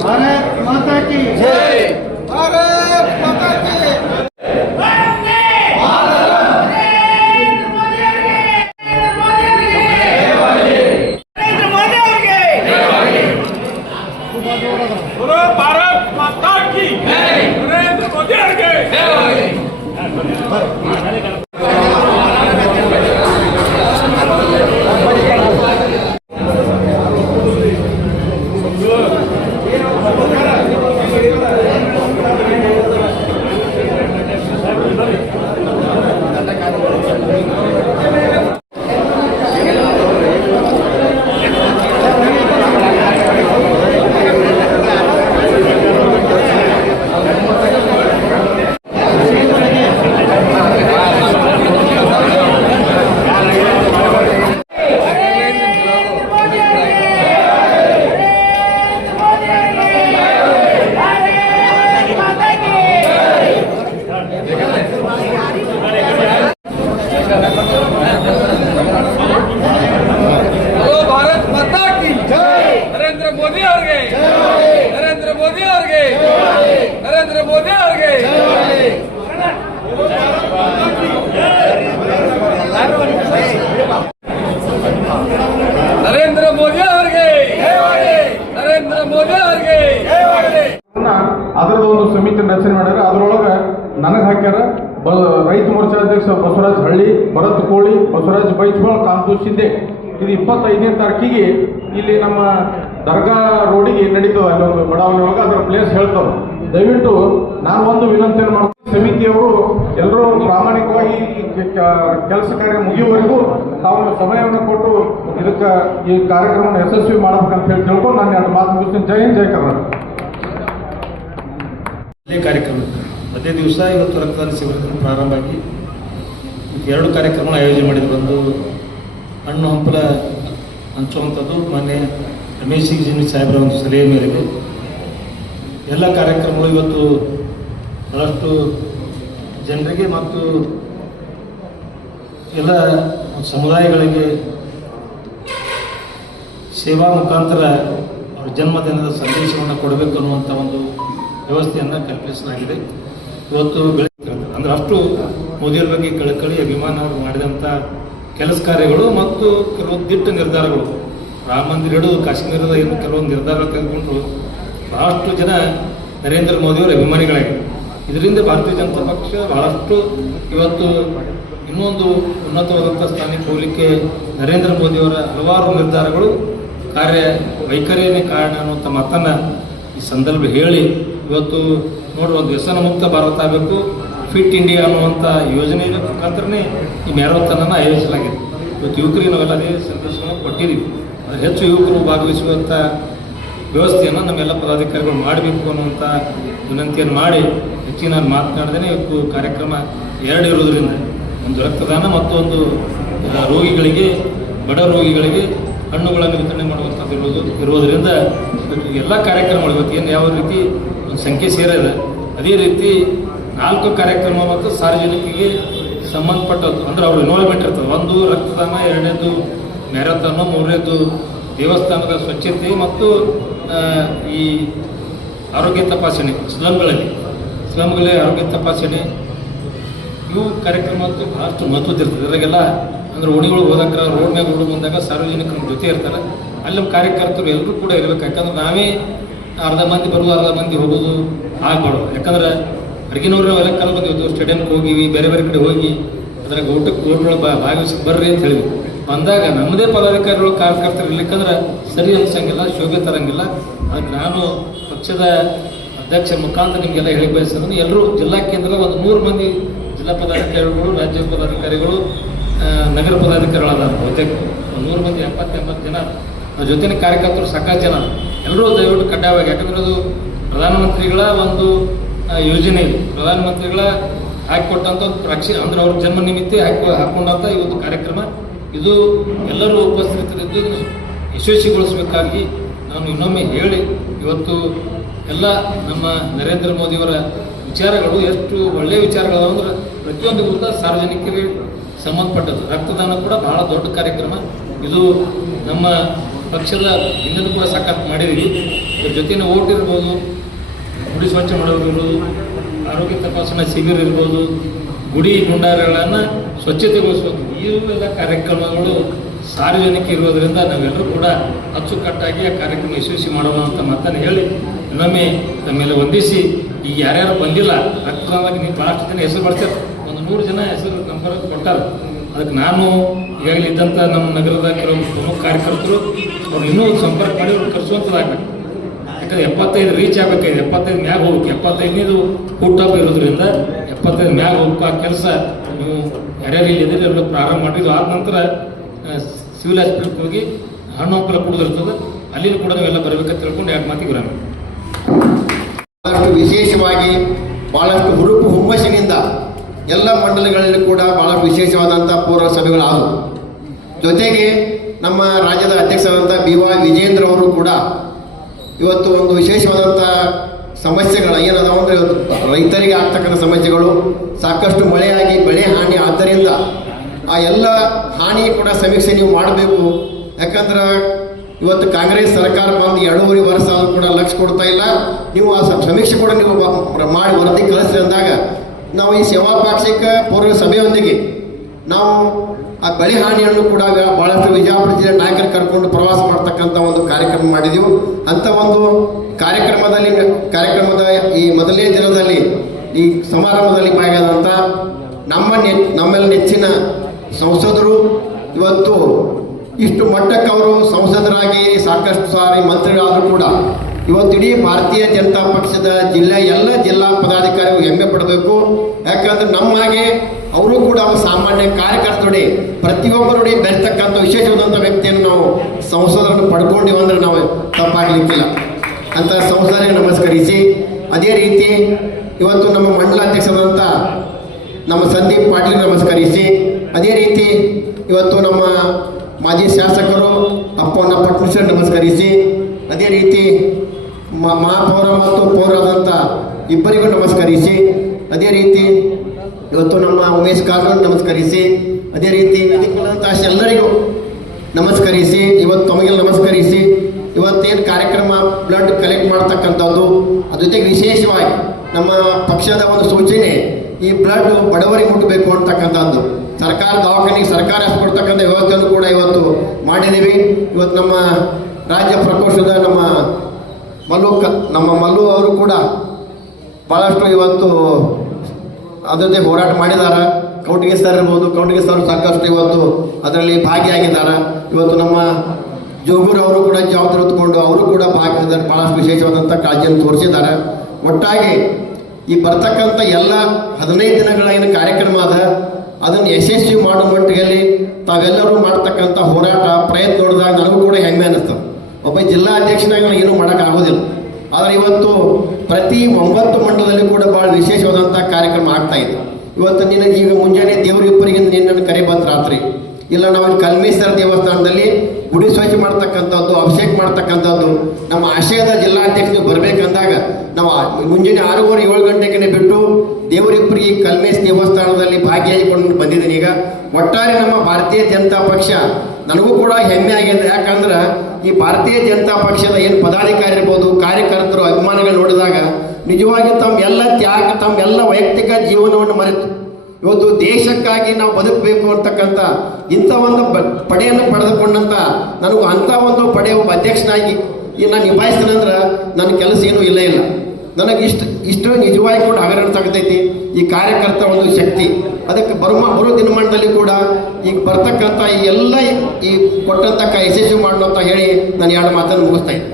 भारत माता की जय भारत माता की बोलो भारत माता की ಅಧ್ಯಕ್ಷ ಬಸವರಾಜ್ ಹಳ್ಳಿ, ಭರತ್ ಕೋಳಿ, ಬಸವರಾಜ್ ಬೈಜ್ವಾಳ್ ಕಾಂತು ಶಿಂದೆ ಇದು ಇಪ್ಪತ್ತೈದನೇ ತಾರೀಕಿಗೆ ಇಲ್ಲಿ ನಮ್ಮ ದರ್ಗಾ ರೋಡಿಗೆ ನಡೀತದೆ ಅಲ್ಲೊಂದು ಬಡಾವಣೆ ಒಳಗೆ ಅದರ ಪ್ಲೇಸ್ ಹೇಳ್ತಾವೆ. ದಯವಿಟ್ಟು ನಾನು ಒಂದು ವಿನಂತಿಯನ್ನು ಮಾಡ್ತೀನಿ, ಸಮಿತಿಯವರು ಎಲ್ಲರೂ ಪ್ರಾಮಾಣಿಕವಾಗಿ ಕೆಲಸ ಕಾರ್ಯ ಮುಗಿಯುವವರೆಗೂ ತಾವು ಸಮಯವನ್ನು ಕೊಟ್ಟು ಇದಕ್ಕೆ ಈ ಕಾರ್ಯಕ್ರಮವನ್ನು ಯಶಸ್ವಿ ಮಾಡಬೇಕಂತ ಹೇಳಿ ತಿಳ್ಕೊಂಡು ನಾನು ಎರಡು ಮಾತು ಮುಗಿಸ್ತೀನಿ. ಜೈ ಹಿಂದ್, ಜೈ ಕರ್ನಾಟಕ. ಕಾರ್ಯಕ್ರಮ. ಅದೇ ದಿವಸ ಇವತ್ತು ರಕ್ತದಾನ ಶಿಬಿರ ಪ್ರಾರಂಭ ಆಗಿ ಎರಡು ಕಾರ್ಯಕ್ರಮ ಆಯೋಜನೆ ಮಾಡಿದ್ರು. ಒಂದು ಹಣ್ಣು ಹಂಪಲ ಹಂಚುವಂಥದ್ದು ಮೊನ್ನೆ ರಮೇಶ್ ಜಿನಿ ಸಾಹೇಬರ ಒಂದು ಸಲಹೆ ಮೇರೆಗೆ. ಎಲ್ಲ ಕಾರ್ಯಕ್ರಮಗಳು ಇವತ್ತು ಬಹಳಷ್ಟು ಜನರಿಗೆ ಮತ್ತು ಎಲ್ಲ ಸಮುದಾಯಗಳಿಗೆ ಸೇವಾ ಮುಖಾಂತರ ಅವರ ಜನ್ಮದಿನದ ಸಂದೇಶವನ್ನು ಕೊಡಬೇಕು ಅನ್ನುವಂಥ ಒಂದು ವ್ಯವಸ್ಥೆಯನ್ನು ಕಲ್ಪಿಸಲಾಗಿದೆ. ಇವತ್ತು ಬೆಳೆ ಅಂದರೆ ಅಷ್ಟು ಮೋದಿಯವ್ರ ಬಗ್ಗೆ ಕಳಕಳಿ, ಅಭಿಮಾನ ಅವರು ಮಾಡಿದಂಥ ಕೆಲಸ ಕಾರ್ಯಗಳು ಮತ್ತು ಕೆಲವು ದಿಟ್ಟ ನಿರ್ಧಾರಗಳು. ರಾಮ ಮಂದಿರ ಹಿಡಿದು ಕಾಶ್ಮೀರದ ಏನು ಕೆಲವೊಂದು ನಿರ್ಧಾರ ತೆಗೆದುಕೊಂಡು ಬಹಳಷ್ಟು ಜನ ನರೇಂದ್ರ ಮೋದಿಯವರ ಅಭಿಮಾನಿಗಳಾಗಿ ಇದರಿಂದ ಭಾರತೀಯ ಜನತಾ ಪಕ್ಷ ಬಹಳಷ್ಟು ಇವತ್ತು ಇನ್ನೊಂದು ಉನ್ನತವಾದಂಥ ಸ್ಥಾನಕ್ಕೆ ಹೋಗಲಿಕ್ಕೆ ನರೇಂದ್ರ ಮೋದಿಯವರ ಹಲವಾರು ನಿರ್ಧಾರಗಳು ಕಾರ್ಯ ವೈಖರಿಯೇ ಕಾರಣ ಅನ್ನುವಂಥ ಮಾತನ್ನು ಈ ಸಂದರ್ಭ ಹೇಳಿ ಇವತ್ತು ನೋಡಿ ಒಂದು ವ್ಯಸನ ಮುಕ್ತ ಭಾರತ ಆಗಬೇಕು. ಫಿಟ್ ಇಂಡಿಯಾ ಅನ್ನುವಂಥ ಯೋಜನೆ ಮುಖಾಂತರನೇ ಈ ಮ್ಯಾರಥಾನನ್ನು ಆಯೋಜಿಸಲಾಗಿದೆ. ಇವತ್ತು ಯುವಕರಿಗೆ ನಾವೆಲ್ಲ ಅದೇ ಸಂದೇಶವನ್ನು ಕೊಟ್ಟಿದ್ದೀವಿ. ಅದು ಹೆಚ್ಚು ಯುವಕರು ಭಾಗವಹಿಸುವಂಥ ವ್ಯವಸ್ಥೆಯನ್ನು ನಮ್ಮೆಲ್ಲ ಪದಾಧಿಕಾರಿಗಳು ಮಾಡಬೇಕು ಅನ್ನುವಂಥ ವಿನಂತಿಯನ್ನು ಮಾಡಿ ಹೆಚ್ಚಿನ ನಾನು ಮಾತನಾಡ್ದೇ ಇವತ್ತು ಕಾರ್ಯಕ್ರಮ ಎರಡು ಇರೋದ್ರಿಂದ ಒಂದು ರಕ್ತದಾನ ಮತ್ತೊಂದು ರೋಗಿಗಳಿಗೆ, ಬಡ ರೋಗಿಗಳಿಗೆ ಹಣ್ಣುಗಳನ್ನು ವಿತರಣೆ ಮಾಡುವಂಥದ್ದು ಇರೋದು ಇರೋದರಿಂದ ಎಲ್ಲ ಕಾರ್ಯಕ್ರಮಗಳು ಇವತ್ತು ಏನು ಯಾವ ರೀತಿ ಒಂದು ಸಂಖ್ಯೆ ಸೇರಿದೆ, ಅದೇ ರೀತಿ ನಾಲ್ಕು ಕಾರ್ಯಕ್ರಮ ಮತ್ತು ಸಾರ್ವಜನಿಕರಿಗೆ ಸಂಬಂಧಪಟ್ಟದ್ದು. ಅಂದ್ರೆ ಅವ್ರು ಇನ್ವಾಲ್ವ್ಮೆಂಟ್ ಇರ್ತದೆ ಒಂದು ರಕ್ತದಾನ, ಎರಡನೇದು ಮ್ಯಾರಥಾನು, ಮೂರನೇದು ದೇವಸ್ಥಾನದ ಸ್ವಚ್ಛತೆ ಮತ್ತು ಈ ಆರೋಗ್ಯ ತಪಾಸಣೆ, ಸ್ಲಮ್ಗಳಲ್ಲಿ. ಸ್ಲಮ್ಗಳಲ್ಲಿ ಆರೋಗ್ಯ ತಪಾಸಣೆ. ಇವು ಕಾರ್ಯಕ್ರಮ ಭಾಳಷ್ಟು ಮಹತ್ವದ ಇರ್ತದೆ. ಇದ್ರಾಗೆಲ್ಲ ಅಂದ್ರೆ ಓಣಿಗಳು ಹೋದಾಗ ರೋಡ್ ಮ್ಯಾಗ ರೋಡ್ ಬಂದಾಗ ಸಾರ್ವಜನಿಕರ ಜೊತೆ ಇರ್ತಾರೆ. ಅಲ್ಲಿ ನಮ್ಮ ಕಾರ್ಯಕರ್ತರು ಎಲ್ಲರೂ ಕೂಡ ಇರಬೇಕು. ಯಾಕಂದ್ರೆ ನಾವೇ ಅರ್ಧ ಮಂದಿ ಬರೋದು, ಅರ್ಧ ಮಂದಿ ಹೋಗೋದು ಆಗ್ಬಾರ್ದು. ಯಾಕಂದ್ರೆ ಹೊರಗಿನವ್ರು ಎಲ್ಲ ಕಲ್ ಬಂದಿದ್ದು ಸ್ಟೇಡಿಯಂಗೆ ಹೋಗಿವಿ, ಬೇರೆ ಬೇರೆ ಕಡೆ ಹೋಗಿ, ಅದ್ರಾಗ ಊಟಕ್ಕೆ ಓಟ್ಗಳು ಬಾ ಭಾಗವಹಿಸಿ ಬರ್ರಿ ಅಂತ ಹೇಳಿದ್ವಿ. ಬಂದಾಗ ನಮ್ಮದೇ ಪದಾಧಿಕಾರಿಗಳು, ಕಾರ್ಯಕರ್ತರು ಇರ್ಲಿಕ್ಕಂದ್ರೆ ಸರಿ ಅನ್ಸಂಗಿಲ್ಲ, ಶೋಭೆ ತರಂಗಿಲ್ಲ. ಅದಕ್ಕೆ ನಾನು ಪಕ್ಷದ ಅಧ್ಯಕ್ಷ ಮುಖಾಂತರ ನಿಮಗೆಲ್ಲ ಹೇಳಿ ಬಯಸೋದನ್ನು ಎಲ್ಲರೂ ಜಿಲ್ಲಾ ಕೇಂದ್ರ ಒಂದು ಮೂರು ಮಂದಿ ಜಿಲ್ಲಾ ಪದಾಧಿಕಾರಿಗಳು, ರಾಜ್ಯ ಪದಾಧಿಕಾರಿಗಳು ನಗರ ಪದಾಧಿಕಾರಿಗಳಾದ ಬಹುತೇಕ. ಒಂದು ನೂರು ಮಂದಿ ಎಪ್ಪತ್ತು ಎಂಬತ್ತು ಜನ. ಜೊತೆನೇ ಕಾರ್ಯಕರ್ತರು ಸಾಕಷ್ಟು ಜನ. ಎಲ್ಲರೂ ದಯವಿಟ್ಟು ಕಡ್ಡಾಯವಾಗಿ, ಯಾಕಂದ್ರೆ ಅದು ಪ್ರಧಾನಮಂತ್ರಿಗಳ ಒಂದು ಯೋಜನೆ ಇದು. ಪ್ರಧಾನಮಂತ್ರಿಗಳ ಹಾಕಿಕೊಟ್ಟಂಥ ಪ್ರಾಕ್ಷಿ, ಅಂದ್ರೆ ಅವ್ರ ಜನ್ಮ ನಿಮಿತ್ತ ಹಾಕಿ ಹಾಕೊಂಡಂಥ ಈ ಒಂದು ಕಾರ್ಯಕ್ರಮ. ಇದು ಎಲ್ಲರೂ ಉಪಸ್ಥಿತರಿದ್ದು ಯಶಸ್ವಿಗೊಳಿಸಬೇಕಾಗಿ ನಾನು ಇನ್ನೊಮ್ಮೆ ಹೇಳಿ, ಇವತ್ತು ಎಲ್ಲ ನಮ್ಮ ನರೇಂದ್ರ ಮೋದಿಯವರ ವಿಚಾರಗಳು ಎಷ್ಟು ಒಳ್ಳೆಯ ವಿಚಾರಗಳು ಅಂದ್ರೆ ಪ್ರತಿಯೊಂದು ಕೂಡ ಸಾರ್ವಜನಿಕರಿಗೆ ಸಂಬಂಧಪಟ್ಟದ್ದು. ರಕ್ತದಾನ ಕೂಡ ಬಹಳ ದೊಡ್ಡ ಕಾರ್ಯಕ್ರಮ. ಇದು ನಮ್ಮ ಪಕ್ಷದ ಇನ್ನೂ ಕೂಡ ಸಾಕಷ್ಟು ಮಾಡಿದ್ದೀವಿ. ಇದ್ರ ಜೊತೆನ ಓಟ್ ಇರ್ಬೋದು ಗುಡಿ ಸ್ವಚ್ಛ ಮಾಡೋದಿರ್ಬೋದು ಆರೋಗ್ಯ ತಪಾಸಣಾ ಶಿಬಿರ ಇರ್ಬೋದು, ಗುಡಿ ಗುಂಡಾರಗಳನ್ನು ಸ್ವಚ್ಛತೆಗೊಳಿಸಬೇಕು. ಇವೆಲ್ಲ ಕಾರ್ಯಕ್ರಮಗಳು ಸಾರ್ವಜನಿಕ ಇರೋದರಿಂದ ನಾವೆಲ್ಲರೂ ಕೂಡ ಅಚ್ಚುಕಟ್ಟಾಗಿ ಆ ಕಾರ್ಯಕ್ರಮ ಯಶಸ್ವಿ ಮಾಡೋಣ ಅಂತ ಮಾತನ್ನು ಹೇಳಿ, ಇನ್ನೊಮ್ಮೆ ನಮ್ಮೆಲ್ಲ ವಂದಿಸಿ, ಈಗ ಯಾರ್ಯಾರು ಬಂದಿಲ್ಲ ರಕ್ತದಾನಕ್ಕೆ ನೀವು ಭಾಳಷ್ಟು ಜನ ಹೆಸರು ಬರ್ತಾರೆ. ಒಂದು ನೂರು ಜನ ಹೆಸರು ನಂಬರ್ ಕೊಟ್ಟಾರೆ. ಅದಕ್ಕೆ ನಾನು ಈಗಾಗಲೇ ಇದ್ದಂಥ ನಮ್ಮ ನಗರದ ಕೆಲವು ಪ್ರಮುಖ ಕಾರ್ಯಕರ್ತರು, ಅವ್ರು ಇನ್ನೂ ಸಂಪರ್ಕ ಮಾಡಿ ಅವ್ರು ಕರೆಸುವಂಥದ್ದಾಗಬೇಕು ಯಾಕಂದ್ರೆ ಎಪ್ಪತ್ತೈದು ರೀಚ್ ಆಗಬೇಕಾಗಿದೆ ಎಪ್ಪತ್ತೈದು ಮ್ಯಾಗ ಹೋಗ್ಬೇಕು. ಎಪ್ಪತ್ತೈದನೇದು ಹುಟ್ಟಪ್ಪ ಇರೋದ್ರಿಂದ ಎಪ್ಪತ್ತೈದು ಮ್ಯಾಗ ಹೋಗ್ಬೇಕು ಆ ಕೆಲಸ. ನೀವು ಇಲ್ಲಿ ಎದುರು ಪ್ರಾರಂಭ ಮಾಡಿದ್ರು ಆದ ನಂತರ ಸಿವಿಲ್ ಹಾಸ್ಪಿಟಲ್ಗೆ ಹೋಗಿ ಹಣ್ಣು ಕುಡಿದಿರ್ತದೆ ಅಲ್ಲಿ ಕೂಡ ನಾವೆಲ್ಲ ಬರಬೇಕಂತ ತಿಳ್ಕೊಂಡು ಎರಡು ಮಾತಿಗೆ ಬರೋಣ. ವಿಶೇಷವಾಗಿ ಬಹಳಷ್ಟು ಹುರುಪು ಹುಮ್ಮಸ್ಸಿನಿಂದ ಎಲ್ಲ ಮಂಡಲಗಳಲ್ಲಿ ಕೂಡ ಭಾಳ ವಿಶೇಷವಾದಂಥ ಪೂರ್ವ ಸಭೆಗಳಾದವು. ಜೊತೆಗೆ ನಮ್ಮ ರಾಜ್ಯದ ಅಧ್ಯಕ್ಷರಾದಂಥ ಬಿ ವಿಜೇಂದ್ರ ಅವರು ಕೂಡ ಇವತ್ತು ಒಂದು ವಿಶೇಷವಾದಂಥ ಸಮಸ್ಯೆಗಳು ಏನದಾವ ಅಂದರೆ ಇವತ್ತು ರೈತರಿಗೆ ಆಗ್ತಕ್ಕಂಥ ಸಮಸ್ಯೆಗಳು, ಸಾಕಷ್ಟು ಮಳೆಯಾಗಿ ಬೆಳೆ ಹಾನಿ ಆದ್ದರಿಂದ ಆ ಎಲ್ಲ ಹಾನಿ ಕೂಡ ಸಮೀಕ್ಷೆ ನೀವು ಮಾಡಬೇಕು. ಯಾಕಂದ್ರೆ ಇವತ್ತು ಕಾಂಗ್ರೆಸ್ ಸರ್ಕಾರ ಬಂದು ಎರಡೂವರೆ ವರ್ಷ ಆದರೂ ಕೂಡ ಲಕ್ಷ ಕೊಡ್ತಾ ಇಲ್ಲ. ನೀವು ಆ ಸಮೀಕ್ಷೆ ಕೂಡ ನೀವು ಮಾಡಿ ವರದಿ ಕಳಿಸ್ರಿ ಅಂದಾಗ ನಾವು ಈ ಸೇವಾ ಪಾಕ್ಷಿಕ ಪೂರ್ವ ಸಭೆಯೊಂದಿಗೆ ನಾವು ಆ ಬಳಿಹಾನಿಯನ್ನು ಕೂಡ ಭಾಳಷ್ಟು ವಿಜಯಪುರ ಜಿಲ್ಲೆ ನಾಯಕರು ಕರ್ಕೊಂಡು ಪ್ರವಾಸ ಮಾಡ್ತಕ್ಕಂಥ ಒಂದು ಕಾರ್ಯಕ್ರಮ ಮಾಡಿದೆವು. ಅಂಥ ಒಂದು ಕಾರ್ಯಕ್ರಮದಲ್ಲಿ ಕಾರ್ಯಕ್ರಮದ ಈ ಮೊದಲನೇ ದಿನದಲ್ಲಿ, ಈ ಸಮಾರಂಭದಲ್ಲಿ ಭಾಗಿಯಾದಂಥ ನಮ್ಮ ನೆ ನಮ್ಮಲ್ಲಿ ನೆಚ್ಚಿನ ಸಂಸದರು ಇವತ್ತು ಇಷ್ಟು ಮಟ್ಟಕ್ಕೆ ಅವರು ಸಂಸದರಾಗಿ ಸಾಕಷ್ಟು ಸಾರಿ ಮಂತ್ರಿಗಳಾದರೂ ಕೂಡ ಇವತ್ತು ಇಡೀ ಭಾರತೀಯ ಜನತಾ ಪಕ್ಷದ ಜಿಲ್ಲೆ ಎಲ್ಲ ಜಿಲ್ಲಾ ಪದಾಧಿಕಾರಿಗಳು ಹೆಮ್ಮೆ ಪಡಬೇಕು. ಯಾಕಂದ್ರೆ ನಮ್ಮ ಹಾಗೆ ಅವರು ಕೂಡ ಸಾಮಾನ್ಯ ಕಾರ್ಯಕರ್ತರೊಡೆ ಪ್ರತಿಯೊಬ್ಬರೊಡೆ ಬೆರೆತಕ್ಕಂಥ ವಿಶೇಷವಾದಂಥ ವ್ಯಕ್ತಿಯನ್ನು ನಾವು ಸಂಸದರನ್ನು ಪಡ್ಕೊಂಡಿವಿ ಅಂದರೆ ನಾವು ತಪ್ಪಾಗಲಿಕ್ಕಿಲ್ಲ. ಅಂತ ಸಂಸದರಿಗೆ ನಮಸ್ಕರಿಸಿ. ಅದೇ ರೀತಿ ಇವತ್ತು ನಮ್ಮ ಮಂಡಲಾಧ್ಯಕ್ಷರಾದಂಥ ನಮ್ಮ ಸಂದೀಪ್ ಪಾಟೀಲ್ ನಮಸ್ಕರಿಸಿ. ಅದೇ ರೀತಿ ಇವತ್ತು ನಮ್ಮ ಮಾಜಿ ಶಾಸಕರು ಅಪ್ಪಣ್ಣ ಪಟ್ನೇಶ್ವರ್ ನಮಸ್ಕರಿಸಿ. ಅದೇ ರೀತಿ ಮಹಾಪೌರ ಮತ್ತು ಪೌರಾದಂಥ ಇಬ್ಬರಿಗೂ ನಮಸ್ಕರಿಸಿ. ಅದೇ ರೀತಿ ಇವತ್ತು ನಮ್ಮ ಉಮೇಶ್ ಕಾಗೋಡ್ ನಮಸ್ಕರಿಸಿ, ಅದೇ ರೀತಿ ವೇದಿಕೆಗಳಂತ ಎಲ್ಲರಿಗೂ ನಮಸ್ಕರಿಸಿ, ಇವತ್ತು ತಮಗೆಲ್ಲ ನಮಸ್ಕರಿಸಿ, ಇವತ್ತೇನು ಕಾರ್ಯಕ್ರಮ ಬ್ಲಡ್ ಕಲೆಕ್ಟ್ ಮಾಡ್ತಕ್ಕಂಥದ್ದು ಅದ್ರ ಜೊತೆಗೆ ವಿಶೇಷವಾಗಿ ನಮ್ಮ ಪಕ್ಷದ ಒಂದು ಸೂಚನೆ, ಈ ಬ್ಲಡ್ ಬಡವರಿಗೆ ಮುಟ್ಟಬೇಕು ಅಂತಕ್ಕಂಥದ್ದು. ಸರ್ಕಾರ ದವಾಖಾನೆಗೆ ಸರ್ಕಾರ ಕೊಡ್ತಕ್ಕಂಥ ವ್ಯವಸ್ಥೆಯನ್ನು ಕೂಡ ಇವತ್ತು ಮಾಡಿದ್ದೀವಿ. ಇವತ್ತು ನಮ್ಮ ರಾಜ್ಯ ಪ್ರಕೋಷ್ಠದ ನಮ್ಮ ಮಲ್ಲು ನಮ್ಮ ಮಲ್ಲು ಅವರು ಕೂಡ ಭಾಳಷ್ಟು ಇವತ್ತು ಜೊತೆ ಹೋರಾಟ ಮಾಡಿದ್ದಾರೆ ಕೌಟಿಗೆ ಸರ್ ಇರ್ಬೋದು. ಕೌಟಿಗೆ ಸರ್ ಸಾಕಷ್ಟು ಇವತ್ತು ಅದರಲ್ಲಿ ಭಾಗಿಯಾಗಿದ್ದಾರೆ. ಇವತ್ತು ನಮ್ಮ ಜೋಗೂರ್ ಅವರು ಕೂಡ ಜವಾಬ್ದಾರಿ ಹೊತ್ಕೊಂಡು ಅವರು ಕೂಡ ಭಾಗಿಯಾಗಿದ್ದಾರೆ. ಭಾಳಷ್ಟು ವಿಶೇಷವಾದಂಥ ಕಾಳಜಿಯನ್ನು ತೋರಿಸಿದ್ದಾರೆ. ಒಟ್ಟಾಗಿ ಈ ಬರ್ತಕ್ಕಂಥ ಎಲ್ಲ ಹದಿನೈದು ದಿನಗಳ ಏನು ಕಾರ್ಯಕ್ರಮ ಅದ, ಅದನ್ನು ಯಶಸ್ವಿ ಮಾಡೋ ಮಟ್ಟಿಗೆಯಲ್ಲಿ ತಾವೆಲ್ಲರೂ ಮಾಡ್ತಕ್ಕಂಥ ಹೋರಾಟ, ಪ್ರಯತ್ನ ನೋಡಿದಾಗ ನನಗೂ ಕೂಡ ಹೆಮ್ಮೆ ಅನ್ನಿಸ್ತದೆ. ಒಬ್ಬ ಜಿಲ್ಲಾ ಅಧ್ಯಕ್ಷನಾಗ ಏನೂ ಮಾಡೋಕ್ಕಾಗೋದಿಲ್ಲ. ಆದರೆ ಇವತ್ತು ಪ್ರತಿ ಒಂಬತ್ತು ಮಂಡಲದಲ್ಲಿ ಕೂಡ ಭಾಳ ವಿಶೇಷವಾದಂಥ ಕಾರ್ಯಕ್ರಮ ಆಗ್ತಾ ಇದೆ. ಇವತ್ತು ನಿನಗೆ ಈಗ ಮುಂಜಾನೆ ದೇವ್ರ ನಿನ್ನನ್ನು ಕರೆ ಬಂತು ರಾತ್ರಿ. ಇಲ್ಲ, ನಾವು ಕಲ್ಮೇಶ್ವರ ದೇವಸ್ಥಾನದಲ್ಲಿ ಗುಡಿ ಸ್ವಚ್ಛ ಮಾಡ್ತಕ್ಕಂಥದ್ದು, ಅಭಿಷೇಕ ಮಾಡ್ತಕ್ಕಂಥದ್ದು, ನಮ್ಮ ಆಶಯದ ಜಿಲ್ಲಾಧ್ಯಕ್ಷರು ಬರಬೇಕಂದಾಗ ನಾವು ಮುಂಜಾನೆ ಆರೂವರೆ ಏಳು ಗಂಟೆಗೆ ಬಿಟ್ಟು ದೇವರಿಬ್ಬರಿಗೆ ಕಲ್ಮೇಶ್ ದೇವಸ್ಥಾನದಲ್ಲಿ ಭಾಗಿಯಾಗಿಕೊಂಡು ಬಂದಿದ್ದೀನಿ. ಈಗ ಒಟ್ಟಾರೆ ನಮ್ಮ ಭಾರತೀಯ ಜನತಾ ಪಕ್ಷ ನನಗೂ ಕೂಡ ಹೆಮ್ಮೆ ಆಗಿದೆ. ಯಾಕಂದ್ರೆ ಈ ಭಾರತೀಯ ಜನತಾ ಪಕ್ಷದ ಏನು ಪದಾಧಿಕಾರಿ ಇರ್ಬೋದು, ಕಾರ್ಯಕರ್ತರು, ಅಭಿಮಾನಿಗಳು ನೋಡಿದಾಗ ನಿಜವಾಗಿ ತಮ್ಮ ಎಲ್ಲ ತ್ಯಾಗ, ತಮ್ಮ ಎಲ್ಲ ವೈಯಕ್ತಿಕ ಜೀವನವನ್ನು ಮರೆತು. ಇವತ್ತು ದೇಶಕ್ಕಾಗಿ ನಾವು ಬದುಕಬೇಕು ಅಂತಕ್ಕಂಥ ಇಂಥ ಒಂದು ಪಡೆಯನ್ನು ಪಡೆದುಕೊಂಡಂಥ ನನಗೂ ಅಂಥ ಒಂದು ಪಡೆಯ ಒಬ್ಬ ಅಧ್ಯಕ್ಷನಾಗಿ ನಾನು ನಿಭಾಯಿಸ್ತೇನೆ ಅಂದ್ರೆ ನನ್ನ ಕೆಲಸ ಏನೂ ಇಲ್ಲ ಇಲ್ಲ. ನನಗೆ ಇಷ್ಟು ಇಷ್ಟು ನಿಜವಾಗಿ ಕೂಡ ಹಗರಣ ತಗತೈತಿ ಈ ಕಾರ್ಯಕರ್ತ ಒಂದು ಶಕ್ತಿ. ಅದಕ್ಕೆ ಬರುವ ಬರೋ ದಿನಮಾನದಲ್ಲಿ ಕೂಡ ಈಗ ಬರ್ತಕ್ಕಂಥ ಈ ಎಲ್ಲ ಈ ಕೊಟ್ಟಂಥ ಯಶಸ್ವಿ ಮಾಡೋ ಅಂತ ಹೇಳಿ ನಾನು ಎರಡು ಮಾತನ್ನು ಮುಗಿಸ್ತಾ ಇದ್ದೀನಿ.